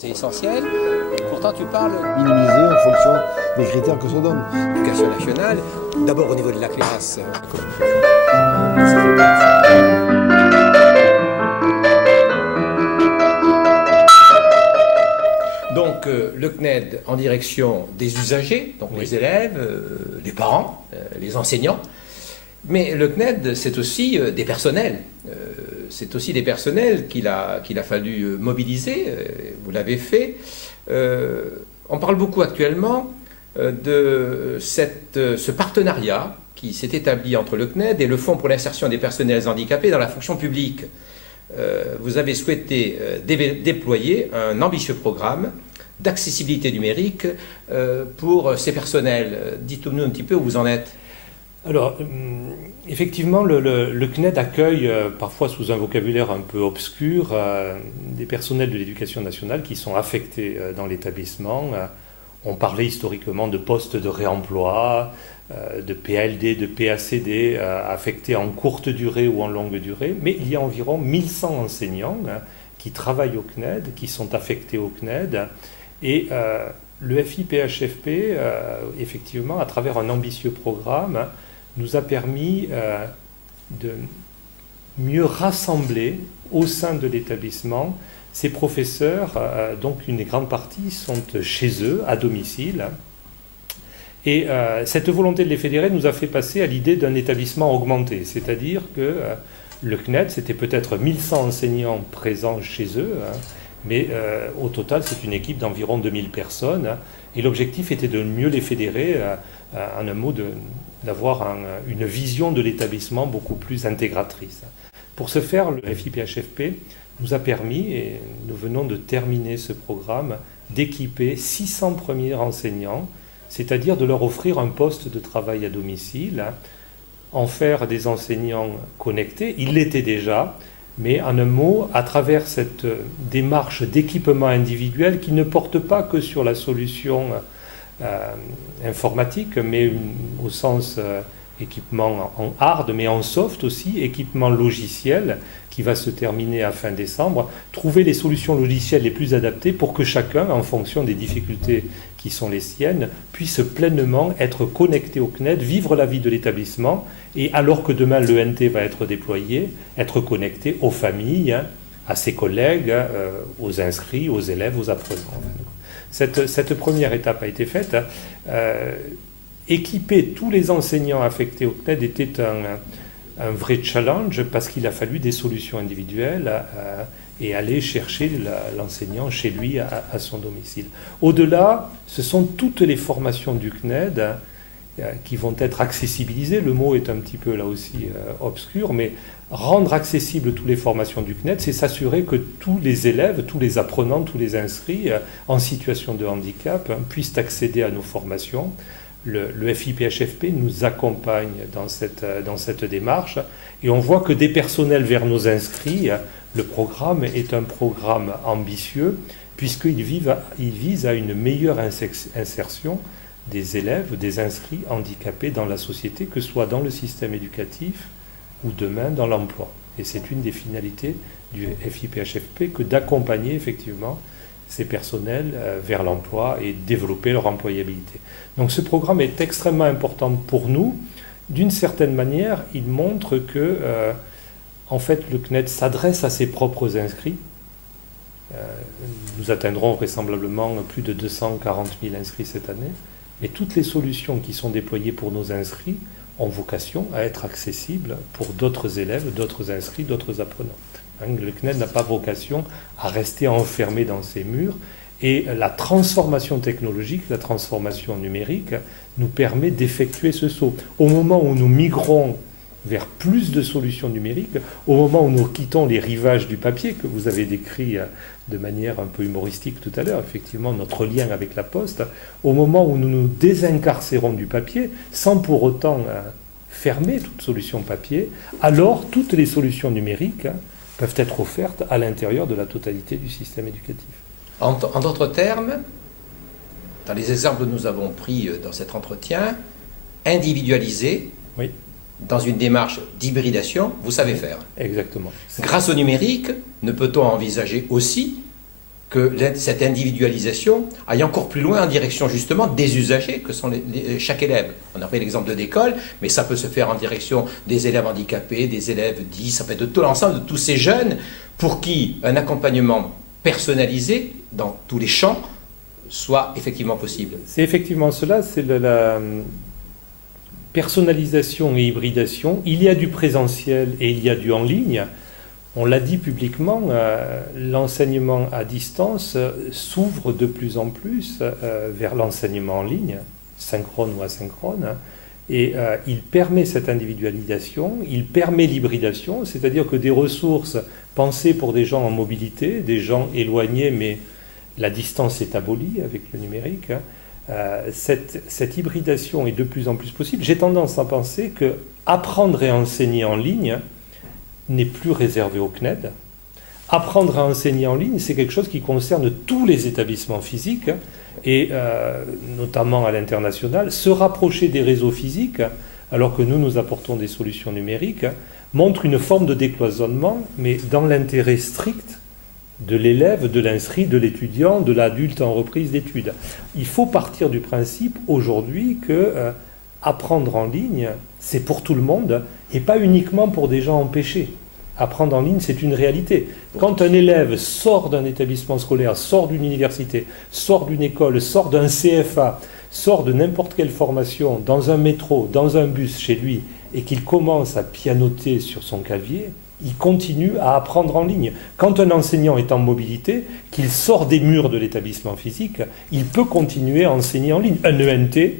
C'est essentiel, pourtant tu parles minimiser en fonction des critères que se donne. d'éducation nationale, d'abord au niveau de la classe. Donc le CNED en direction des usagers, donc les élèves, les parents, les enseignants. Mais le CNED, c'est aussi des personnels. C'est aussi des personnels qu'il a fallu mobiliser. Vous l'avez fait. On parle beaucoup actuellement de ce partenariat qui s'est établi entre le CNED et le Fonds pour l'insertion des personnels handicapés dans la fonction publique. Vous avez souhaité déployer un ambitieux programme d'accessibilité numérique pour ces personnels. Dites-nous un petit peu où vous en êtes. Alors, effectivement, le CNED accueille, parfois sous un vocabulaire un peu obscur, des personnels de l'éducation nationale qui sont affectés dans l'établissement. On parlait historiquement de postes de réemploi, de PALD, de PACD, affectés en courte durée ou en longue durée, mais il y a environ 1100 enseignants qui travaillent au CNED, qui sont affectés au CNED, et le FIPHFP, effectivement, à travers un ambitieux programme, nous a permis de mieux rassembler au sein de l'établissement ces professeurs, donc une grande partie sont chez eux, à domicile. Et cette volonté de les fédérer nous a fait passer à l'idée d'un établissement augmenté, c'est-à-dire que le CNED, c'était peut-être 1100 enseignants présents chez eux, mais au total, c'est une équipe d'environ 2000 personnes, et l'objectif était de mieux les fédérer, en un mot, d'avoir une vision de l'établissement beaucoup plus intégratrice. Pour ce faire, le FIPHFP nous a permis, et nous venons de terminer ce programme, d'équiper 600 premiers enseignants, c'est-à-dire de leur offrir un poste de travail à domicile, en faire des enseignants connectés. Ils l'étaient déjà, mais en un mot, à travers cette démarche d'équipement individuel qui ne porte pas que sur la solution informatique, mais au sens équipement en hard, mais en soft aussi, équipement logiciel qui va se terminer à fin décembre, trouver les solutions logicielles les plus adaptées pour que chacun, en fonction des difficultés qui sont les siennes, puisse pleinement être connecté au CNED, vivre la vie de l'établissement, et alors que demain l'ENT va être déployé, être connecté aux familles, à ses collègues, aux inscrits, aux élèves, aux apprenants. Cette première étape a été faite. Équiper tous les enseignants affectés au CNED était un vrai challenge parce qu'il a fallu des solutions individuelles et aller chercher l'enseignant chez lui à son domicile. Au-delà, ce sont toutes les formations du CNED qui vont être accessibilisées. Le mot est un petit peu là aussi obscur, mais rendre accessibles toutes les formations du CNED, c'est s'assurer que tous les élèves, tous les apprenants, tous les inscrits en situation de handicap puissent accéder à nos formations. Le FIPHFP nous accompagne dans cette démarche et on voit que des personnels vers nos inscrits, le programme est un programme ambitieux puisqu'il vise à une meilleure insertion des élèves, des inscrits handicapés dans la société, que ce soit dans le système éducatif ou demain dans l'emploi. Et c'est une des finalités du FIPHFP que d'accompagner effectivement ces personnels vers l'emploi et développer leur employabilité. Donc ce programme est extrêmement important pour nous. D'une certaine manière, il montre que en fait, le CNED s'adresse à ses propres inscrits. Nous atteindrons vraisemblablement plus de 240 000 inscrits cette année. Mais toutes les solutions qui sont déployées pour nos inscrits ont vocation à être accessibles pour d'autres élèves, d'autres inscrits, d'autres apprenants. Le CNED n'a pas vocation à rester enfermé dans ses murs et la transformation technologique, la transformation numérique nous permet d'effectuer ce saut. Au moment où nous migrons vers plus de solutions numériques, au moment où nous quittons les rivages du papier que vous avez décrit de manière un peu humoristique tout à l'heure, effectivement notre lien avec la poste, au moment où nous nous désincarcérons du papier sans pour autant fermer toute solution papier, alors toutes les solutions numériques peuvent être offertes à l'intérieur de la totalité du système éducatif. En d'autres termes, dans les exemples que nous avons pris dans cet entretien, individualisé, oui, dans une démarche d'hybridation, vous savez faire. Exactement. Grâce au numérique, ne peut-on envisager aussi que cette individualisation aille encore plus loin en direction justement des usagers que sont chaque élève. On a pris l'exemple de l'école, mais ça peut se faire en direction des élèves handicapés, des élèves dits, ça peut être de tout l'ensemble de tous ces jeunes pour qui un accompagnement personnalisé dans tous les champs soit effectivement possible. C'est effectivement cela, c'est la personnalisation et hybridation. Il y a du présentiel et il y a du en ligne. On l'a dit publiquement, l'enseignement à distance s'ouvre de plus en plus vers l'enseignement en ligne, synchrone ou asynchrone, et il permet cette individualisation, il permet l'hybridation, c'est-à-dire que des ressources pensées pour des gens en mobilité, des gens éloignés, mais la distance est abolie avec le numérique, cette hybridation est de plus en plus possible. J'ai tendance à penser que apprendre et enseigner en ligne n'est plus réservé au CNED. Apprendre à enseigner en ligne, c'est quelque chose qui concerne tous les établissements physiques, et notamment à l'international. Se rapprocher des réseaux physiques, alors que nous apportons des solutions numériques, montre une forme de décloisonnement, mais dans l'intérêt strict de l'élève, de l'inscrit, de l'étudiant, de l'adulte en reprise d'études. Il faut partir du principe aujourd'hui que apprendre en ligne, c'est pour tout le monde, et pas uniquement pour des gens empêchés. Apprendre en ligne, c'est une réalité. Quand un élève sort d'un établissement scolaire, sort d'une université, sort d'une école, sort d'un CFA, sort de n'importe quelle formation, dans un métro, dans un bus chez lui, et qu'il commence à pianoter sur son clavier, il continue à apprendre en ligne. Quand un enseignant est en mobilité, qu'il sort des murs de l'établissement physique, il peut continuer à enseigner en ligne. Un ENT,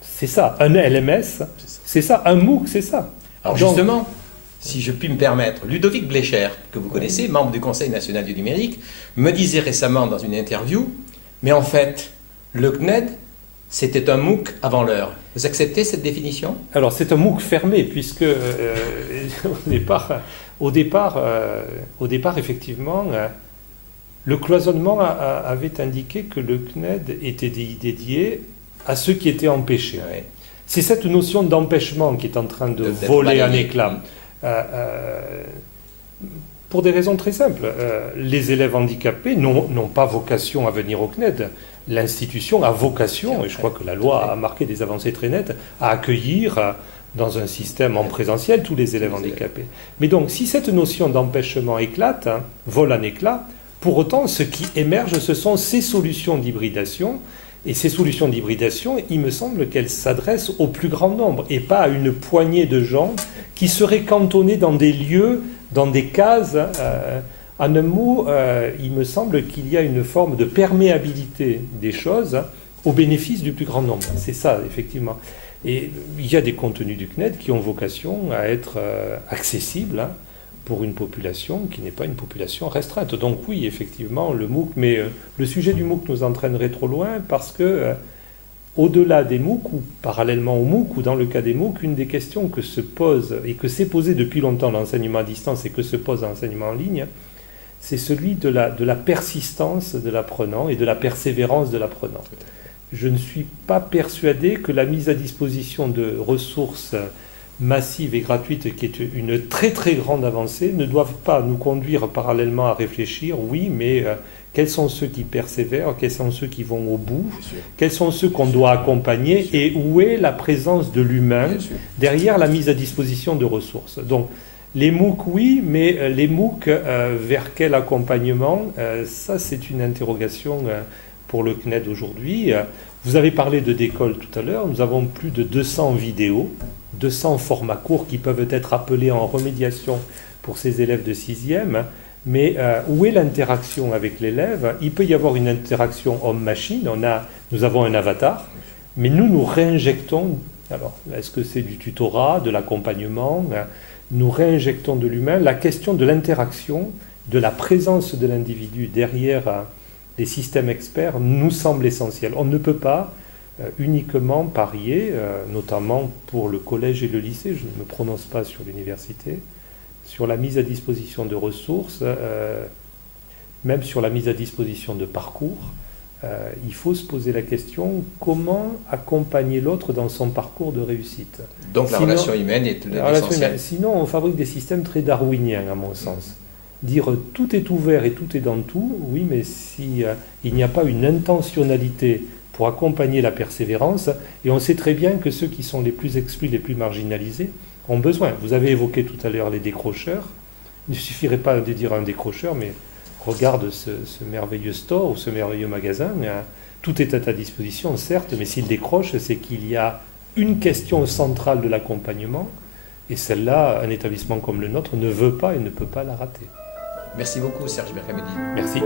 c'est ça. Un LMS, c'est ça. Un MOOC, c'est ça. Alors justement, si je puis me permettre, Ludovic Blécher, que vous connaissez, membre du Conseil national du numérique, me disait récemment dans une interview, mais en fait, le CNED, c'était un MOOC avant l'heure. Vous acceptez cette définition ? Alors c'est un MOOC fermé, puisque au départ, effectivement, le cloisonnement avait indiqué que le CNED était dédié à ceux qui étaient empêchés. Oui. C'est cette notion d'empêchement qui est en train de voler en éclats. Pour des raisons très simples. Les élèves handicapés n'ont pas vocation à venir au CNED. L'institution a vocation, et je crois que la loi a marqué des avancées très nettes, à accueillir dans un système en présentiel tous les élèves handicapés. Mais donc, si cette notion d'empêchement éclate, vole en éclats, pour autant, ce qui émerge, ce sont ces solutions d'hybridation. Et ces solutions d'hybridation, il me semble qu'elles s'adressent au plus grand nombre, et pas à une poignée de gens qui seraient cantonnés dans des lieux, dans des cases. En un mot, il me semble qu'il y a une forme de perméabilité des choses au bénéfice du plus grand nombre. C'est ça, effectivement. Et il y a des contenus du CNED qui ont vocation à être accessibles pour une population qui n'est pas une population restreinte. Donc oui, effectivement, le MOOC, mais le sujet du MOOC nous entraînerait trop loin parce que, au-delà des MOOC, ou parallèlement au MOOC, ou dans le cas des MOOC, une des questions que se pose, et que s'est posée depuis longtemps l'enseignement à distance et que se pose l'enseignement en ligne, c'est celui de la persistance de l'apprenant et de la persévérance de l'apprenant. Je ne suis pas persuadé que la mise à disposition de ressources massive et gratuite, qui est une très très grande avancée, ne doivent pas nous conduire parallèlement à réfléchir, oui, mais quels sont ceux qui persévèrent, quels sont ceux qui vont au bout, quels sont ceux qu'on doit accompagner, et où est la présence de l'humain derrière la mise à disposition de ressources. Donc, les MOOC, oui, mais les MOOC, vers quel accompagnement, ça c'est une interrogation pour le CNED aujourd'hui. Vous avez parlé de d'école tout à l'heure, nous avons plus de 200 vidéos, 200 formats courts qui peuvent être appelés en remédiation pour ces élèves de 6e, mais où est l'interaction avec l'élève ? Il peut y avoir une interaction homme-machine, nous avons un avatar, mais nous réinjectons, alors est-ce que c'est du tutorat, de l'accompagnement ? Nous réinjectons de l'humain. La question de l'interaction, de la présence de l'individu derrière les systèmes experts nous semble essentielle. On ne peut pas uniquement parier, notamment pour le collège et le lycée, je ne me prononce pas sur l'université, sur la mise à disposition de ressources, même sur la mise à disposition de parcours. Il faut se poser la question, comment accompagner l'autre dans son parcours de réussite ? Donc la relation humaine est essentielle. Sinon, on fabrique des systèmes très darwiniens, à mon sens. dire tout est ouvert et tout est dans tout, oui, mais si il n'y a pas une intentionnalité pour accompagner la persévérance, et on sait très bien que ceux qui sont les plus exclus, les plus marginalisés, ont besoin. Vous avez évoqué tout à l'heure les décrocheurs. Il ne suffirait pas de dire un décrocheur, mais regarde ce merveilleux store ou ce merveilleux magasin. Tout est à ta disposition, certes, mais s'il décroche, c'est qu'il y a une question centrale de l'accompagnement, et celle-là, un établissement comme le nôtre ne veut pas et ne peut pas la rater. Merci beaucoup, Serge Berkamedi. Merci.